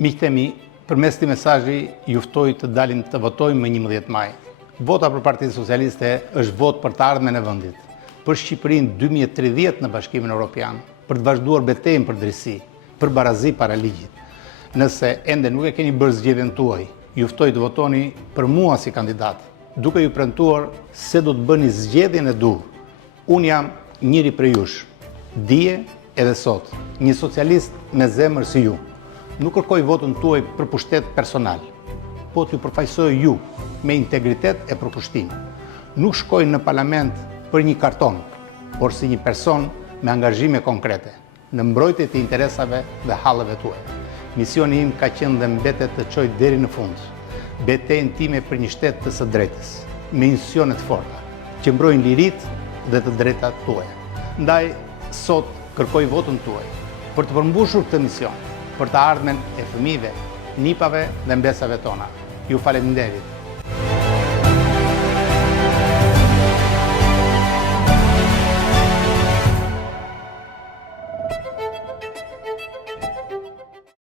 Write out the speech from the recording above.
Miqtë e mi, përmes këtij mesazhi ju ftoj të dalim të votojmë më 11 maj. Vota për Partinë Socialiste është votë për të ardhmen e vendit, për Shqipërinë 2030 në Bashkimin Evropian, për të vazhduar betejën për drejtësi, për barazi para ligjit. Nëse ende nuk e keni bërë zgjedhjen tuaj, ju ftoj të votoni për mua si kandidat, duke ju premtuar se do të bëni zgjedhjen e dur. Unë jam njëri prej jush, dije edhe sot, një socialist me zemër si ju. Nuk kërkoj votën tuaj për pushtet personal, po t'ju përfaqësoj ju me integritet e përkushtim. Nuk shkoj në parlament për një karton, por si një person me angazhime konkrete, në mbrojtje të interesave dhe halleve tuaja. Misioni im ka qenë dhe mbetet të çoj deri në fund, betejën time për një shtet të së drejtës, me institucione të forta, që mbrojnë liritë dhe të drejtat tuaja. Ndaj, sot kërkoj votën tuaj për të përmbushur këtë mision, për të ardhmen e fëmijëve, nipave dhe mbesave tona. Ju faleminderit.